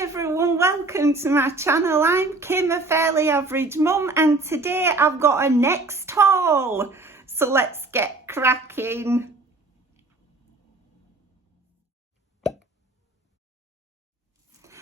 Hi everyone, welcome to my channel. I'm Kim, a fairly average mum, and today I've got a next haul. So let's get cracking.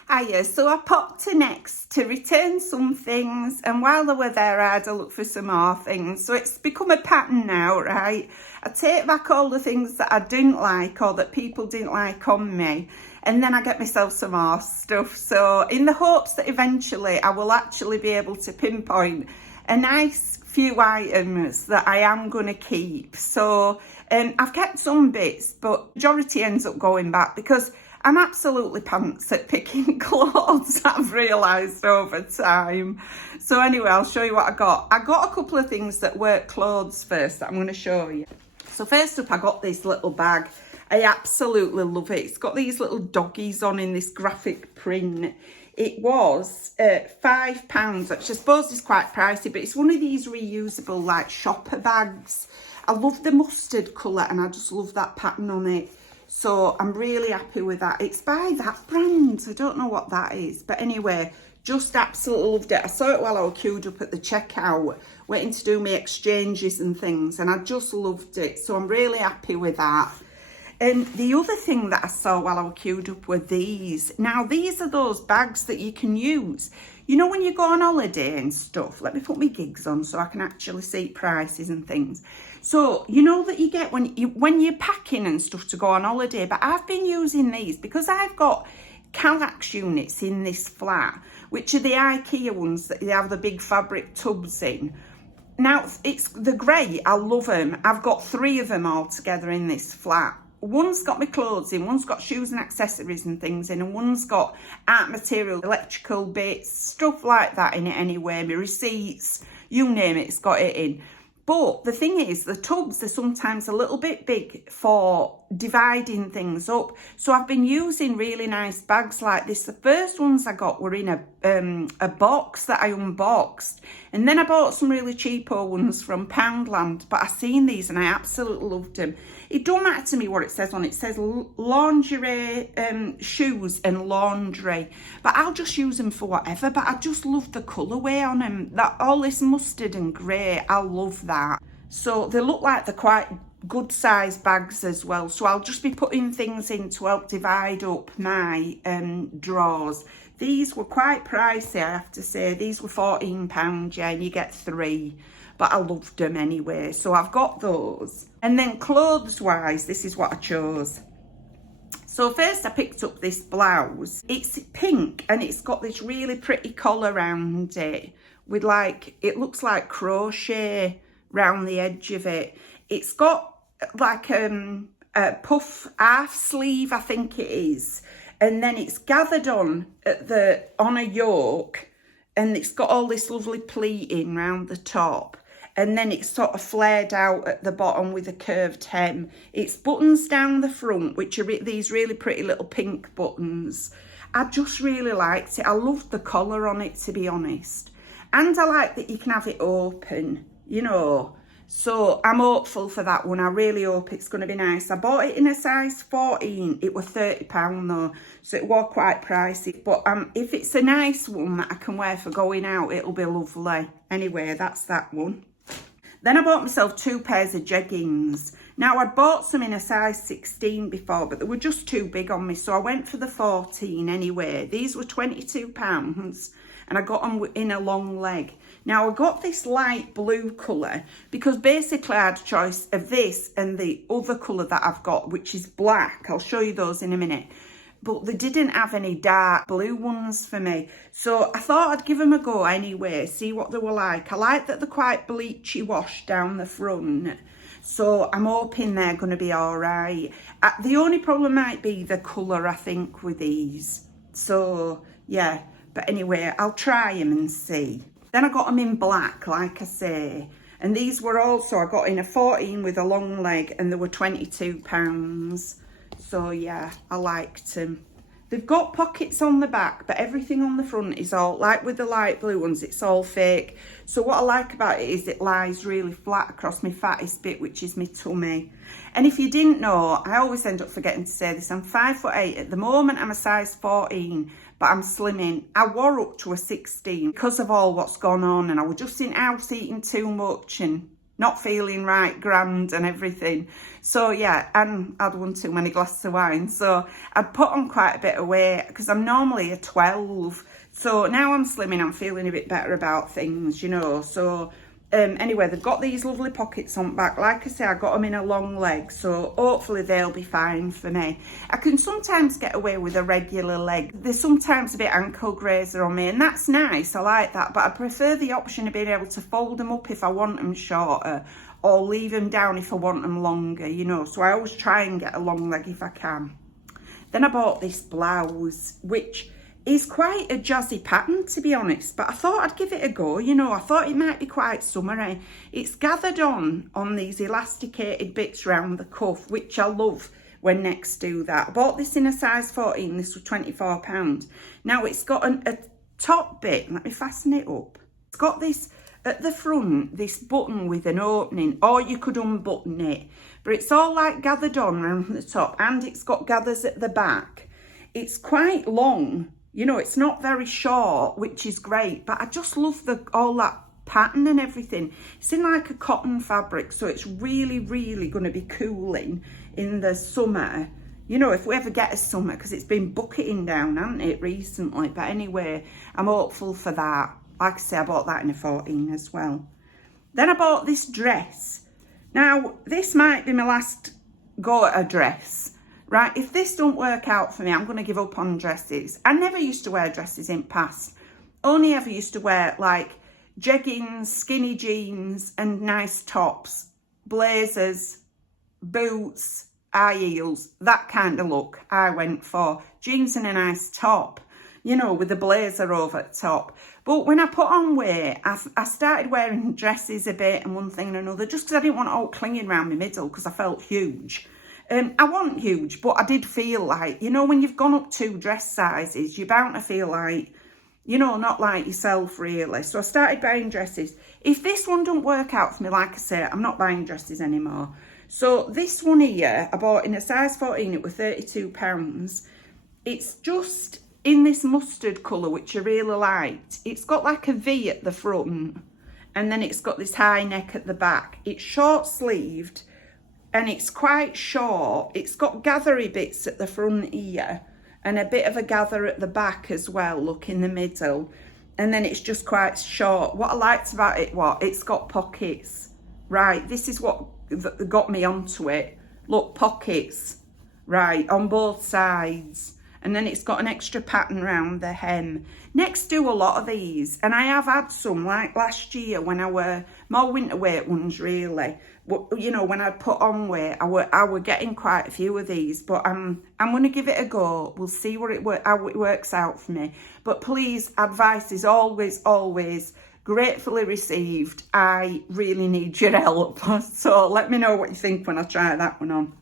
Hiya, so I popped to Next to return some things, and while I were there I had a look for some more things. So it's become a pattern now, right? I take back all the things that I didn't like or that people didn't like on me, and then I get myself some more stuff. So in the hopes that eventually I will actually be able to pinpoint a nice few items that I am going to keep. So I've kept some bits, but majority ends up going back because I'm absolutely pants at picking clothes, I've realised over time. So anyway, I'll show you what I got. I got a couple of things that weren't clothes first that I'm going to show you. So first up, I got this little bag. I absolutely love it. It's got these little doggies on in this graphic print. It was £5, which I suppose is quite pricey, but it's one of these reusable like shopper bags. I love the mustard colour and I just love that pattern on it. So I'm really happy with that. It's by that brand. I don't know what that is. But anyway, just absolutely loved it. I saw it while I was queued up at the checkout, waiting to do my exchanges and things. And I just loved it. So I'm really happy with that. And the other thing that I saw while I was queued up were these. Now, these are those bags that you can use. You know, when you go on holiday and stuff. Let me put my gigs on so I can actually see prices and things. So, you know that you get when you're packing and stuff to go on holiday. But I've been using these because I've got Kallax units in this flat, which are the IKEA ones that they have the big fabric tubs in. Now, they're great. I love them. I've got 3 of them all together in this flat. One's got my clothes in, one's got shoes and accessories and things in, and one's got art material, electrical bits, stuff like that in it anyway, my receipts, you name it, it's got it in. But the thing is, the tubs are sometimes a little bit big for dividing things up. So I've been using really nice bags like this. The first ones I got were in a box that I unboxed. And then I bought some really cheapo ones from Poundland. But I seen these and I absolutely loved them. It don't matter to me what it says on it. It says lingerie, shoes and laundry. But I'll just use them for whatever. But I just love the colourway on them. That all this mustard and grey, I love that. So they look like they're quite good sized bags as well. So I'll just be putting things in to help divide up my drawers. These were quite pricey, I have to say. These were £14, yeah, and you get 3. But I loved them anyway, so I've got those. And then clothes-wise, this is what I chose. So first I picked up this blouse. It's pink and it's got this really pretty collar around it with like, it looks like crochet round the edge of it. It's got like a puff half sleeve, I think it is. And then it's gathered on on a yoke, and it's got all this lovely pleating round the top. And then it's sort of flared out at the bottom with a curved hem. It's buttons down the front, which are these really pretty little pink buttons. I just really liked it. I loved the collar on it, to be honest. And I like that you can have it open, you know. So I'm hopeful for that one. I really hope it's going to be nice. I bought it in a size 14. It was £30 though, so it was quite pricey. But if it's a nice one that I can wear for going out, it'll be lovely. Anyway, that's that one. Then I bought myself 2 pairs of jeggings. Now, I'd bought some in a size 16 before, but they were just too big on me, so I went for the 14 anyway. These were £22, and I got them in a long leg. Now, I got this light blue colour because basically I had a choice of this and the other colour that I've got, which is black. I'll show you those in a minute. But they didn't have any dark blue ones for me. So I thought I'd give them a go anyway, see what they were like. I like that they're quite bleachy wash down the front. So I'm hoping they're going to be all right. The only problem might be the colour, I think, with these. So, yeah. But anyway, I'll try them and see. Then I got them in black, like I say. And these were also, I got in a 14 with a long leg, and they were £22. So yeah, I liked them. They've got pockets on the back, but everything on the front is all, like with the light blue ones, it's all fake. So what I like about it is it lies really flat across my fattest bit, which is my tummy. And if you didn't know, I always end up forgetting to say this, I'm 5'8". At the moment, I'm a size 14, but I'm slimming. I wore up to a 16 because of all what's gone on, and I was just in house eating too much and not feeling right, grand and everything. So yeah, and I'd won too many glasses of wine. So I'd put on quite a bit of weight because I'm normally a 12. So now I'm slimming, I'm feeling a bit better about things, you know. So anyway, they've got these lovely pockets on back. Like I say, I got them in a long leg, so hopefully they'll be fine for me. I can sometimes get away with a regular leg. There's sometimes a bit ankle grazer on me, and that's nice, I like that, but I prefer the option of being able to fold them up if I want them shorter, or leave them down if I want them longer, you know. So I always try and get a long leg if I can. Then I bought this blouse, which is quite a jazzy pattern, to be honest, but I thought I'd give it a go, you know. I thought it might be quite summery. It's gathered on these elasticated bits around the cuff, which I love when next do that. I bought this in a size 14, this was £24. Now it's got a top bit, let me fasten it up. It's got this, at the front, this button with an opening, or you could unbutton it, but it's all like gathered on around the top, and it's got gathers at the back. It's quite long. You know, it's not very short, which is great, but I just love all that pattern and everything. It's in like a cotton fabric, so it's really, really going to be cooling in the summer. You know, if we ever get a summer, because it's been bucketing down, hasn't it, recently? But anyway, I'm hopeful for that. Like I say, I bought that in a 14 as well. Then I bought this dress. Now, this might be my last go at a dress. Right, if this don't work out for me, I'm going to give up on dresses. I never used to wear dresses in past. Only ever used to wear like jeggings, skinny jeans and nice tops, blazers, boots, high heels, that kind of look I went for. Jeans and a nice top, you know, with a blazer over the top. But when I put on weight, I started wearing dresses a bit and one thing and another, just because I didn't want it all clinging around my middle because I felt huge. I wasn't huge, but I did feel like, you know, when you've gone up 2 dress sizes, you're bound to feel like, you know, not like yourself really. So I started buying dresses. If this one don't work out for me, like I say, I'm not buying dresses anymore. So this one here, I bought in a size 14, it was £32. It's just in this mustard colour, which I really liked. It's got like a V at the front, and then it's got this high neck at the back. It's short sleeved, and it's quite short. It's got gathery bits at the front here and a bit of a gather at the back as well, look, in the middle. And then it's just quite short. What I liked about it, it's got pockets. Right, this is what got me onto it. Look, pockets, right, on both sides. And then it's got an extra pattern around the hem. Next do a lot of these, and I have had some like last year when I were more winter weight ones really. You know, when I put on weight, I were getting quite a few of these, but I'm going to give it a go. We'll see how it works out for me. But please, advice is always, always gratefully received. I really need your help. So let me know what you think when I try that one on.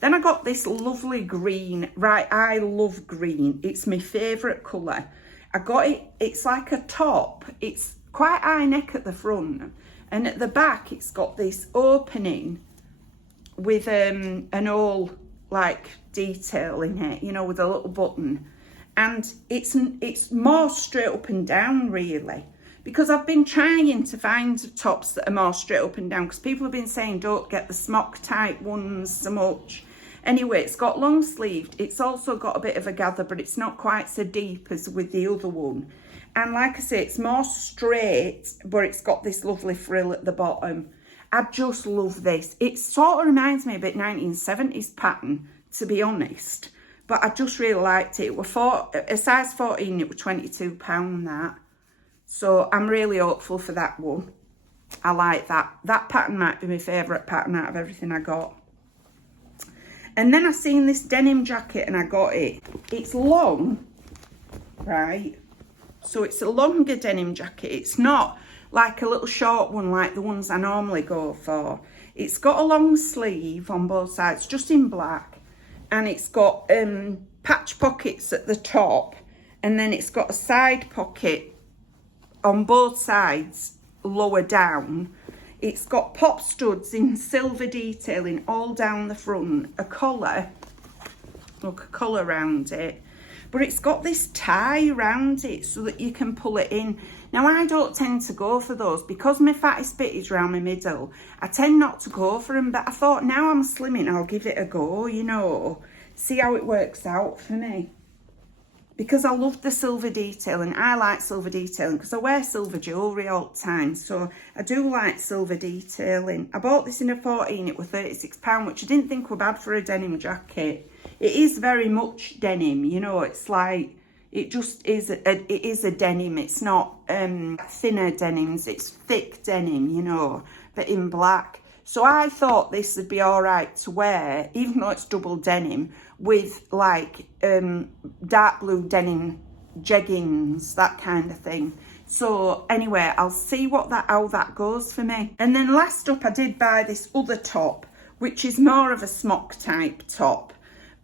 Then I got this lovely green. Right, I love green. It's my favourite colour. I got it, it's like a top. It's quite high neck at the front. And at the back, it's got this opening with an all like detail in it, you know, with a little button. And it's more straight up and down, really. Because I've been trying to find tops that are more straight up and down, because people have been saying don't get the smock type ones so much. Anyway, it's got long sleeved. It's also got a bit of a gather, but it's not quite so deep as with the other one. And like I say, it's more straight, but it's got this lovely frill at the bottom. I just love this. It sort of reminds me a bit 1970s pattern, to be honest. But I just really liked it. It was a size 14, it was £22 that. So I'm really hopeful for that one. I like that. That pattern might be my favourite pattern out of everything I got. And then I seen this denim jacket and I got it. It's long, right? So it's a longer denim jacket. It's not like a little short one like the ones I normally go for. It's got a long sleeve on both sides, just in black. And it's got patch pockets at the top, and then it's got a side pocket on both sides lower down. It's got pop studs in silver detailing all down the front, a collar, look, a collar around it, but it's got this tie around it so that you can pull it in. Now, I don't tend to go for those because my fattest bit is round my middle. I tend not to go for them, but I thought now I'm slimming, I'll give it a go, you know, see how it works out for me. Because I love the silver detailing. I like silver detailing because I wear silver jewellery all the time. So I do like silver detailing. I bought this in a 14, it was £36, which I didn't think were bad for a denim jacket. It is very much denim, you know, it's like, it just is, it is a denim. It's not thinner denims, it's thick denim, you know, but in black. So I thought this would be all right to wear, even though it's double denim, with like dark blue denim jeggings, that kind of thing. So anyway, I'll see how that goes for me. And then last up, I did buy this other top, which is more of a smock type top,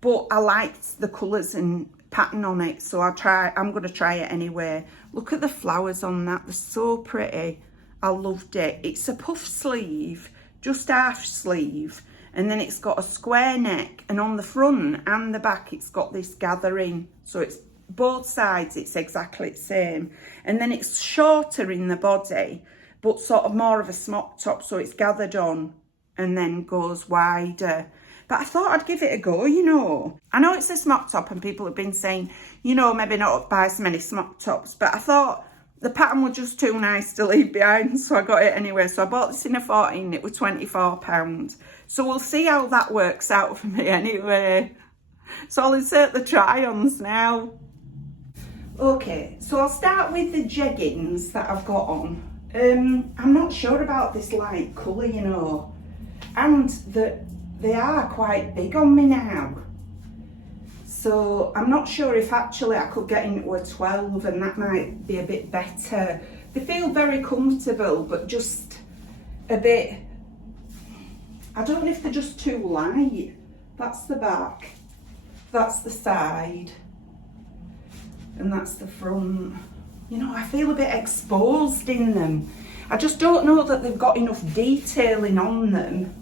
but I liked the colours and pattern on it, so I'm going to try it anyway. Look at the flowers on that, they're so pretty. I loved it. It's a puff sleeve, just half sleeve, and then it's got a square neck, and on the front and the back it's got this gathering, so it's both sides, it's exactly the same, and then it's shorter in the body but sort of more of a smock top, so it's gathered on and then goes wider. But I thought I'd give it a go, you know. I know it's a smock top and people have been saying, you know, maybe not buy so many smock tops, but I thought the pattern was just too nice to leave behind, so I got it anyway. So I bought this in a 14, it was £24. So we'll see how that works out for me anyway. So I'll insert the try-ons now. Okay, so I'll start with the jeggings that I've got on. I'm not sure about this light colour, you know, and they are quite big on me now. So I'm not sure if actually I could get into a 12 and that might be a bit better. They feel very comfortable, but just a bit, I don't know if they're just too light. That's the back, that's the side, and that's the front. You know, I feel a bit exposed in them. I just don't know that they've got enough detailing on them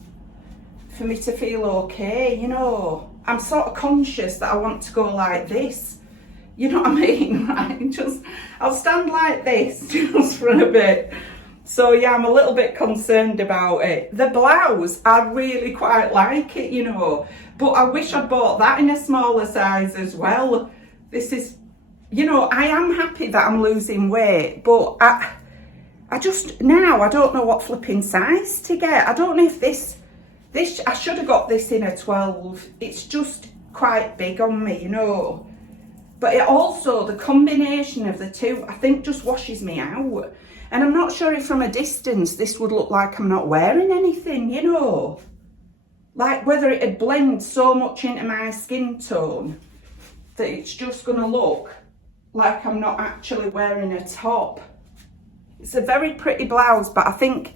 for me to feel okay, you know. I'm sort of conscious that I want to go like this, you know what I mean? Right? I'll stand like this just for a bit. So yeah, I'm a little bit concerned about it. The blouse, I really quite like it, you know, but I wish I'd bought that in a smaller size as well. This is, you know, I am happy that I'm losing weight, but I just, now I don't know what flipping size to get. I don't know if this, I should have got this in a 12. It's just quite big on me, you know. But it also, the combination of the two, I think just washes me out. And I'm not sure if from a distance this would look like I'm not wearing anything, you know. Like whether it'd blend so much into my skin tone that it's just gonna look like I'm not actually wearing a top. It's a very pretty blouse, but I think,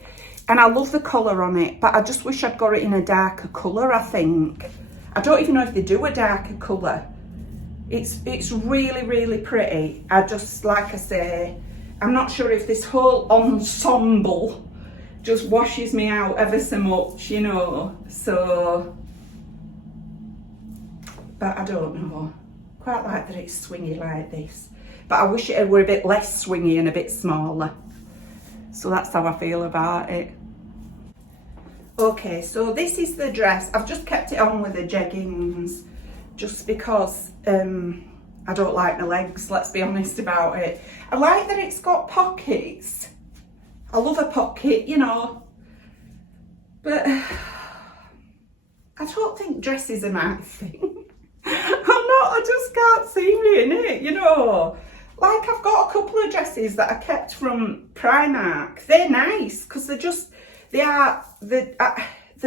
and I love the colour on it, but I just wish I'd got it in a darker colour, I think. I don't even know if they do a darker colour. It's really, really pretty. I just, like I say, I'm not sure if this whole ensemble just washes me out ever so much, you know, so, but I don't know. Quite like that it's swingy like this, but I wish it were a bit less swingy and a bit smaller. So that's how I feel about it. Okay, so this is the dress. I've just kept it on with the jeggings just because I don't like my legs, let's be honest about it. I like that it's got pockets. I love a pocket, you know, but I don't think dresses are my thing. I just can't see me in it, you know. Like I've got a couple of dresses that I kept from Primark. They're nice because they're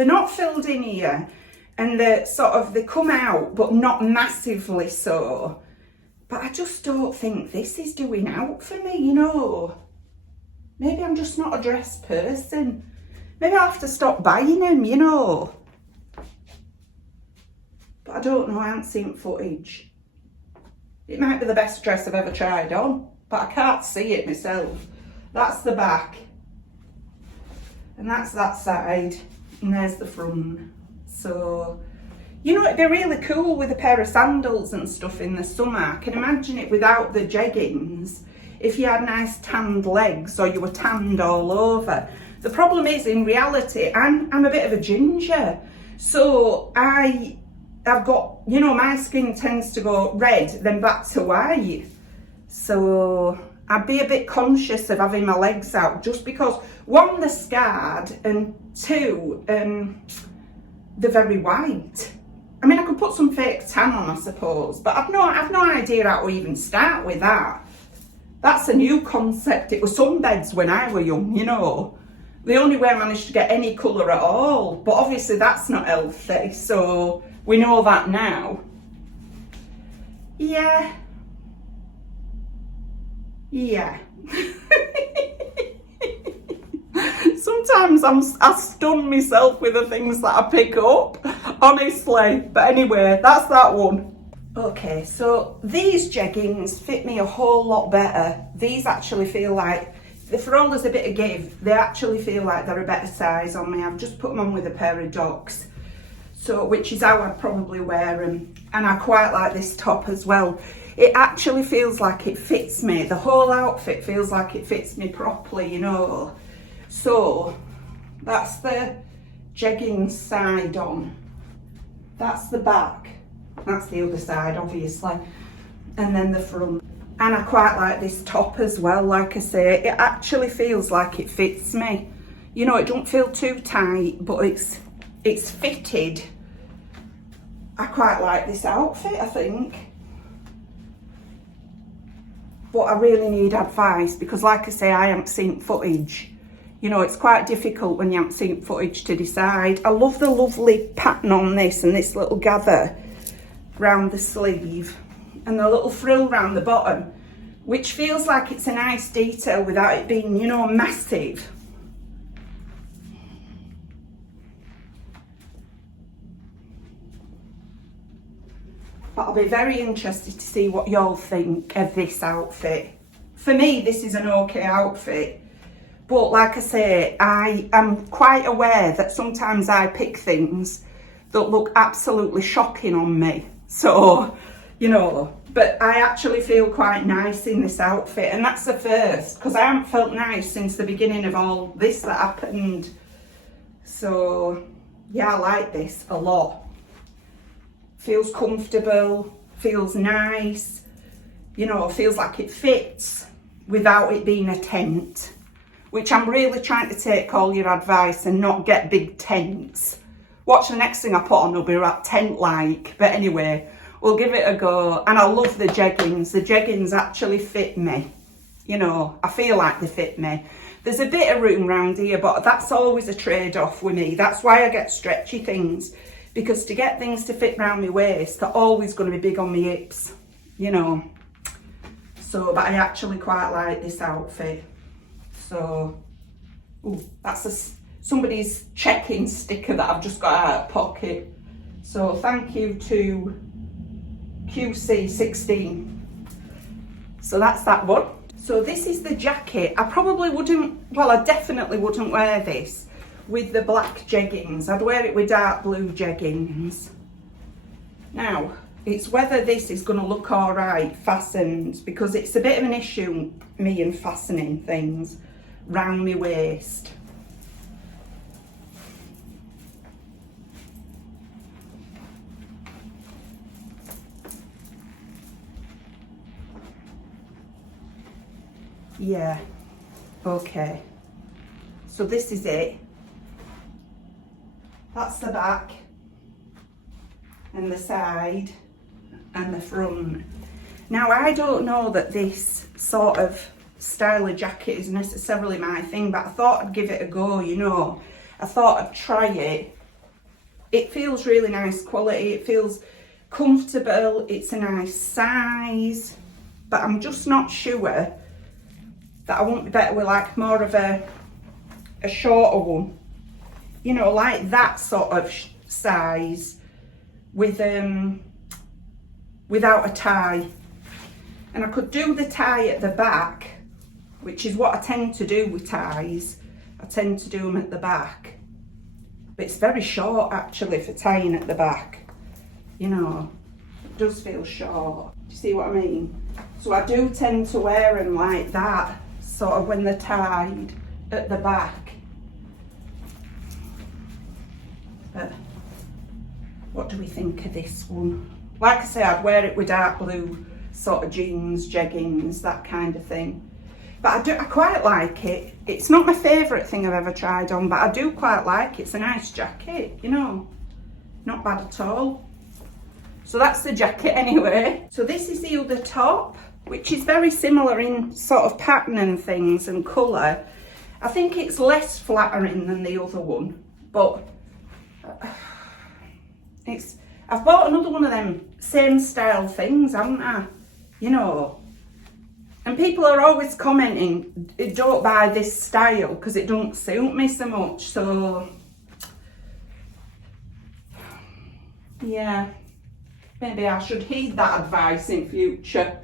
not filled in here, and they come out but not massively so. But I just don't think this is doing out for me, you know. Maybe I'm just not a dress person. Maybe I'll have to stop buying them, you know. But I don't know, I haven't seen footage. It might be the best dress I've ever tried on, but I can't see it myself. That's the back, and that's that side, and there's the front. So, you know, it'd be really cool with a pair of sandals and stuff in the summer. I can imagine it without the jeggings, if you had nice tanned legs or you were tanned all over. The problem is, in reality, I'm a bit of a ginger, so I've got, you know, my skin tends to go red, then back to white. So I'd be a bit conscious of having my legs out, just because, one, they're scarred, and two, they're very white. I mean, I could put some fake tan on, I suppose, but I've no idea how to even start with that. That's a new concept. It was sunbeds when I were young, you know. The only way I managed to get any colour at all. But obviously that's not healthy, so we know that now. Yeah. Yeah. Sometimes I stun myself with the things that I pick up, honestly. But anyway, that's that one. Okay, so these jeggings fit me a whole lot better. These actually feel like, for all there's a bit of give, they actually feel like they're a better size on me. I've just put them on with a pair of docs, so which is how I'd probably wear them. And I quite like this top as well. It actually feels like it fits me. The whole outfit feels like it fits me properly, you know. So that's the jeggings side on. That's the back. That's the other side, obviously. And then the front. And I quite like this top as well. Like I say, it actually feels like it fits me. You know, it don't feel too tight, but it's fitted. I quite like this outfit, I think. But I really need advice, because like I say, I haven't seen footage. You know, it's quite difficult when you haven't seen footage to decide. I love the lovely pattern on this, and this little gather round the sleeve, and the little frill round the bottom, which feels like it's a nice detail without it being, you know, massive. But I'll be very interested to see what y'all think of this outfit. For me, this is an okay outfit. But like I say, I am quite aware that sometimes I pick things that look absolutely shocking on me. So, you know, but I actually feel quite nice in this outfit, and that's the first, because I haven't felt nice since the beginning of all this that happened. So, yeah, I like this a lot. Feels comfortable, feels nice, you know, feels like it fits without it being a tent, which I'm really trying to take all your advice and not get big tents. Watch, the next thing I put on will be right tent-like, but anyway, we'll give it a go. And I love the jeggings. The jeggings actually fit me. You know, I feel like they fit me. There's a bit of room round here, but that's always a trade-off with me. That's why I get stretchy things, because to get things to fit round my waist, they're always going to be big on my hips, you know. So, but I actually quite like this outfit. So, ooh, that's somebody's check-in sticker that I've just got out of pocket. So thank you to QC16. So that's that one. So this is the jacket. I probably wouldn't, well, I definitely wouldn't wear this with the black jeggings. I'd wear it with dark blue jeggings. Now, it's whether this is going to look all right fastened, because it's a bit of an issue, me and fastening things round my waist. Yeah, okay, so this is it. That's the back and the side and the front. Now, I don't know that this sort of style of jacket is necessarily my thing, but I thought I'd give it a go, you know. I thought I'd try it. It feels really nice quality, it feels comfortable, it's a nice size, but I'm just not sure that I won't be better with like more of a shorter one, you know, like that sort of size with without a tie. And I could do the tie at the back, which is what I tend to do with ties. I tend to do them at the back. But it's very short actually for tying at the back. You know, it does feel short. Do you see what I mean? So I do tend to wear them like that, sort of when they're tied at the back. But what do we think of this one? Like I say, I'd wear it with dark blue sort of jeans, jeggings, that kind of thing. But I quite like it. It's not my favourite thing I've ever tried on, but I do quite like it. It's a nice jacket, you know. Not bad at all. So that's the jacket anyway. So this is the other top, which is very similar in sort of pattern and things and colour. I think it's less flattering than the other one, but I've bought another one of them same style things, haven't I? You know. And people are always commenting, don't buy this style because it don't suit me so much. So, yeah, maybe I should heed that advice in future.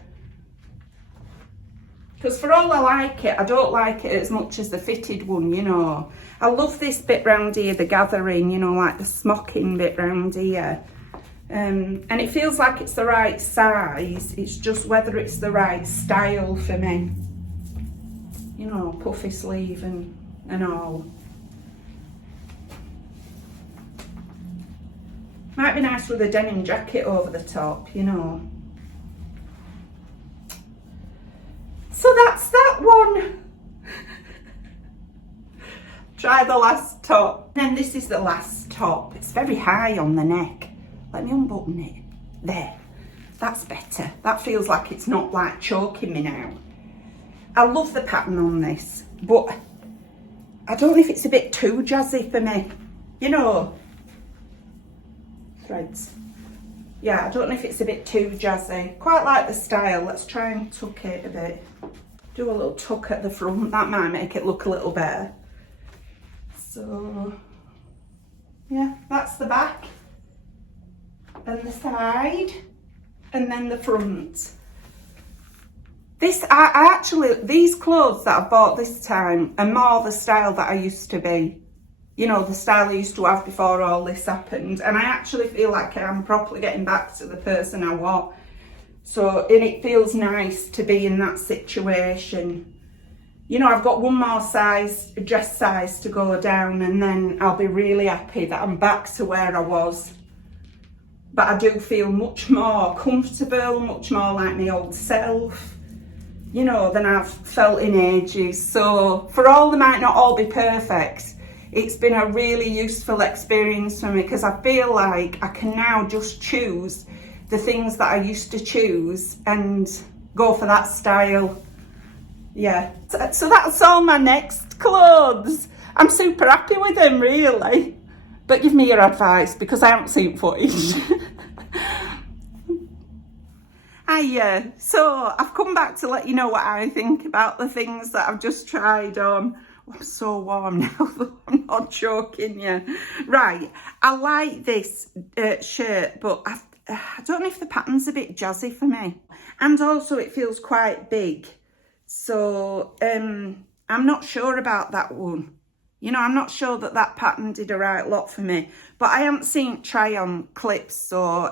Because for all I like it, I don't like it as much as the fitted one, you know. I love this bit round here, the gathering, you know, like the smocking bit round here. And it feels like it's the right size. It's just whether it's the right style for me. You know, puffy sleeve and all. Might be nice with a denim jacket over the top, you know. So that's that one. Try the last top. And then this is the last top. It's very high on the neck. Let me unbutton it. There. That's better. That feels like it's not like choking me now. I love the pattern on this, but I don't know if it's a bit too jazzy for me. You know, threads. Yeah, I don't know if it's a bit too jazzy. Quite like the style. Let's try and tuck it a bit. Do a little tuck at the front. That might make it look a little better. So, yeah, that's the back. And the side, and then the front. This, I actually, these clothes that I bought this time are more the style that I used to be. You know, the style I used to have before all this happened. And I actually feel like I'm properly getting back to the person I was. So, and it feels nice to be in that situation. You know, I've got one more size, dress size to go down, and then I'll be really happy that I'm back to where I was. But I do feel much more comfortable, much more like my old self, you know, than I've felt in ages. So for all they might not all be perfect, it's been a really useful experience for me because I feel like I can now just choose the things that I used to choose and go for that style. Yeah, so that's all my next clothes. I'm super happy with them, really. But give me your advice because I haven't seen footage. So I've come back to let you know what I think about the things that I've just tried on. Oh, I'm so warm now, though. I'm not joking you. Right, I like this shirt, but I don't know if the pattern's a bit jazzy for me. And also it feels quite big. So I'm not sure about that one. You know, I'm not sure that that pattern did a right lot for me. But I haven't seen try-on clips, so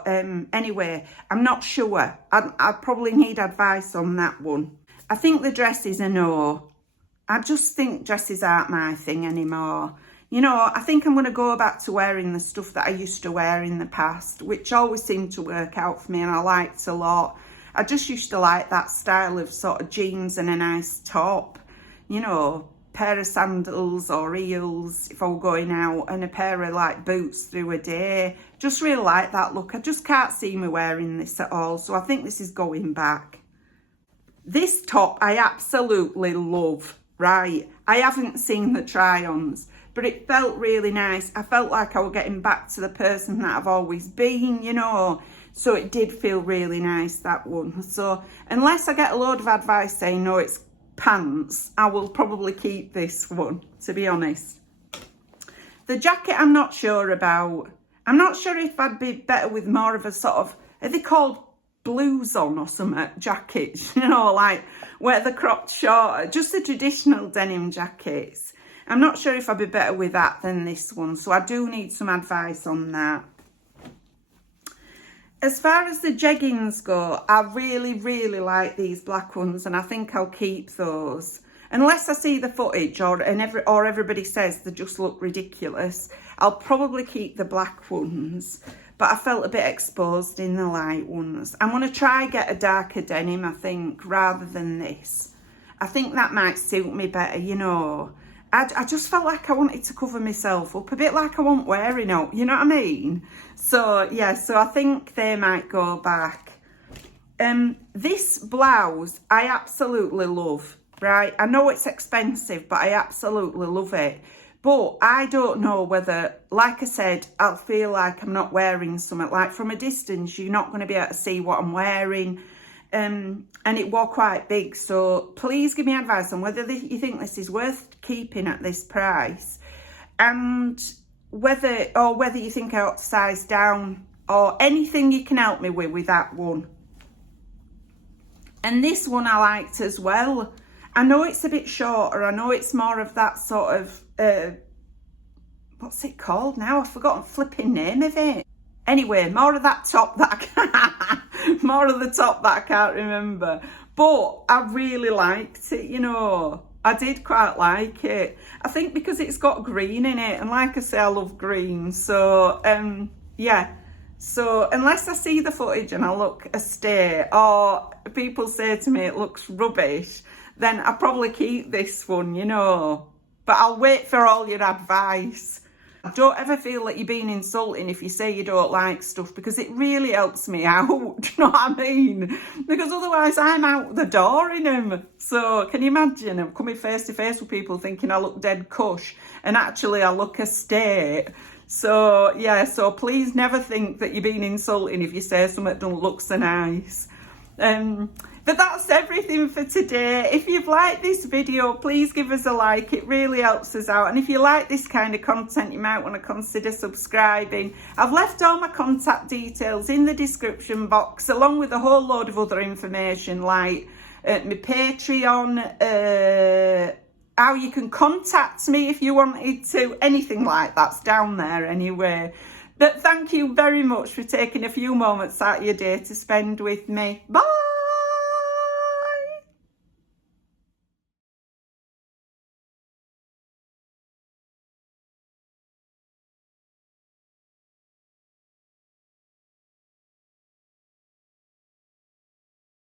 anyway, I'm not sure. I probably need advice on that one. I think the dress is a no. I just think dresses aren't my thing anymore. You know, I think I'm going to go back to wearing the stuff that I used to wear in the past, which always seemed to work out for me and I liked a lot. I just used to like that style of sort of jeans and a nice top, you know, pair of sandals or heels if I were going out, and a pair of like boots through a day. Just really like that look. I just can't see me wearing this at all, so I think this is going back. This top I absolutely love, right? I haven't seen the try-ons, but it felt really nice. I felt like I was getting back to the person that I've always been, you know, so it did feel really nice, that one. So unless I get a load of advice saying no, it's pants, I will probably keep this one, to be honest. The jacket I'm not sure about. I'm not sure if I'd be better with more of a sort of, are they called blues on or something, jackets, you know, like where the cropped shorter, just the traditional denim jackets. I'm not sure if I'd be better with that than this one, so I do need some advice on that. As far as the jeggings go, I really, really like these black ones, and I think I'll keep those. Unless I see the footage or everybody says they just look ridiculous, I'll probably keep the black ones. But I felt a bit exposed in the light ones. I'm going to try get a darker denim, I think, rather than this. I think that might suit me better, you know. I just felt like I wanted to cover myself up, a bit like I wasn't wearing out, you know what I mean? So, yeah, so I think they might go back. This blouse, I absolutely love, right? I know it's expensive, but I absolutely love it. But I don't know whether, like I said, I'll feel like I'm not wearing something. Like from a distance, you're not going to be able to see what I'm wearing. And it was quite big. So please give me advice on whether you think this is worth keeping at this price. And whether you think I ought to size down or anything you can help me with that one. And this one I liked as well. I know it's a bit shorter. I know it's more of that sort of, what's it called now? I've forgotten the flipping name of it. Anyway, more of that top that more of the top that I can't remember. But I really liked it, you know. I did quite like it. I think because it's got green in it, and like I say, I love green. So, yeah. So unless I see the footage and I look a stay, or people say to me it looks rubbish, then I'll probably keep this one, you know. But I'll wait for all your advice. Don't ever feel like you're being insulting if you say you don't like stuff, because it really helps me out. Do you know what I mean? Because otherwise I'm out the door in them. So can you imagine? I'm coming face to face with people thinking I look dead cush, and actually I look a state. So yeah, so please never think that you're being insulting if you say something don't look so nice. But that's everything for today. If you've liked this video, please give us a like. It really helps us out. And if you like this kind of content, you might want to consider subscribing. I've left all my contact details in the description box, along with a whole load of other information like my Patreon, how you can contact me if you wanted to, anything like that's down there anyway. But thank you very much for taking a few moments out of your day to spend with me. Bye!